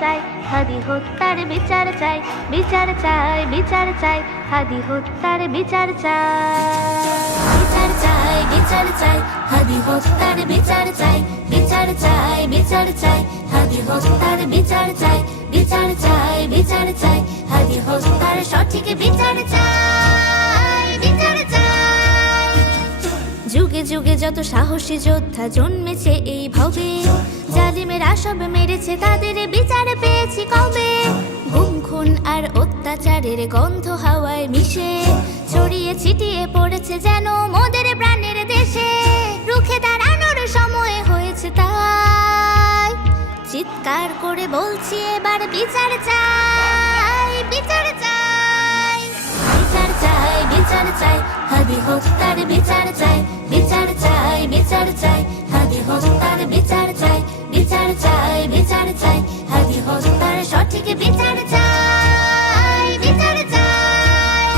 চাই, হাদি হত্যার বিচার চাই, বিচার চাই, বিচার চাই, হাদি হত্যার বিচার চাই, বিচার চাই, বিচার চাই, হাদি হত্যার বিচার চাই, বিচার চাই, বিচার চাই, হাদি হত্যার বিচার চাই, বিচার চাই, বিচার চাই, হাদি হত্যার সঠিক বিচার চাই, বিচার চাই। যুগে যুগে যত সাহসী যোদ্ধা জন্মেছে এই ভবে, জালিমেরা সব মেরেছে তাদের বিচার পেয়েছি কবে। গুম খুন আর অত্যাচারের গন্ধ হাওয়ায় মিশে ছড়িয়ে ছিটিয়ে পড়েছে যেন মোদের প্রাণের দেশে। রুখে দাঁড়ানোর সময় হয়েছে তাই, চিৎকার করে বলছি এবার বিচার চাই, বিচার চাই, বিচার চাই, বিচার চাই, হাদি হত্যার বিচার চাই, বিচার চাই, বিচার চাই, হাদি হত্যার বিচার চাই, বিচার চাই, বিচার চাই, হাদি হত্যার সঠিক বিচার চাই, বিচার চাই।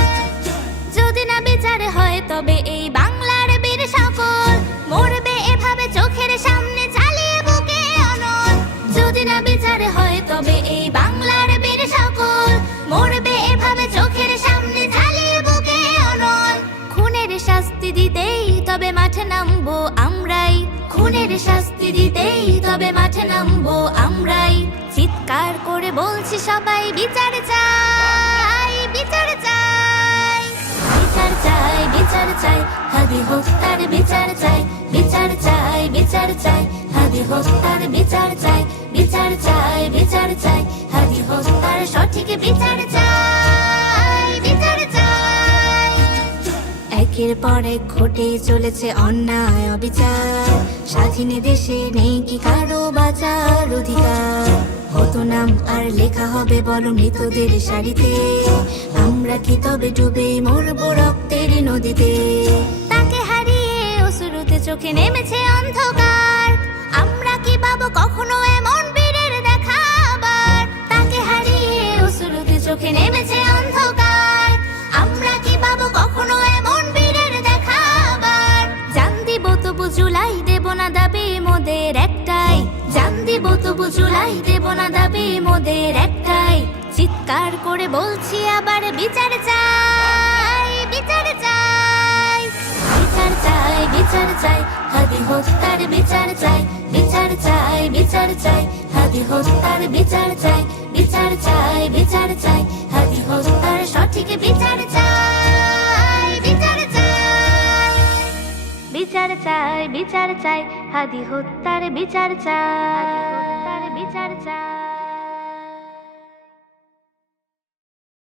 যদি না বিচার হয় তবে এই বাংলার বীর সকল মরবে এভাবে চোখের সামনে চালিয়ে বুকে অনল। যদি না বিচার হয় তবে এই বাংলার বীর সকল মরবে এভাবে চোখের সামনে চালিয়ে বুকে অনল। খুনের শাস্তি দিতেই তবে মাঠে নামবো আমরাই, খুনের শাস্তি দিতেই তবে মাঠে নামবো আমরাই। চিৎকার করে বলছি সবাই বিচার চাই, বিচার চাই, বিচার চাই, বিচার চাই, হাদি হত্যার বিচার চাই, বিচার চাই, বিচার চাই, হাদি হত্যার বিচার চাই, বিচার চাই, বিচার চাই, হাদি হত্যার সঠিক বিচার চাই, বিচার চাই। একের পর এক ঘটে চলেছে অন্যায় অবিচার, স্বাধীন দেশে নেই কি কারো বাঁচার অধিকার। কত নাম আর লেখা হবে বলো মৃতদের সারিতে, আমরা কি তবে ডুবে মরবো রক্তের নদীতে। তাকে হারিয়ে অশ্রুতে চোখে নেমেছে অন্ধকার, আমরা কি পাবো কখনো এমন বীরের দেখা আবার। তাকে হারিয়ে অশ্রুতে চোখে নেমেছে অন্ধকার, আমরা কি পাবো কখনো এমন বীরের দেখা আবার। জান দিব তবু জুলাই দেব না দাবি মোদের একটাই, জান দিব তবু জুলাই দেব না দাবি মোদের একটাই। চিৎকার করে বলছি আবার বিচার চাই, বিচার চাই, বিচার চাই, বিচার চাই, হাদি হত্যার বিচার চাই, বিচার চাই, বিচার চাই, হাদি হত্যার বিচার চাই, বিচার চাই, বিচার চাই, হাদি হত্যার সঠিক বিচার চাই, বিচার চাই, বিচার চাই, বিচার চাই, হাদি হত্যার বিচার চাই, বিচার চাই।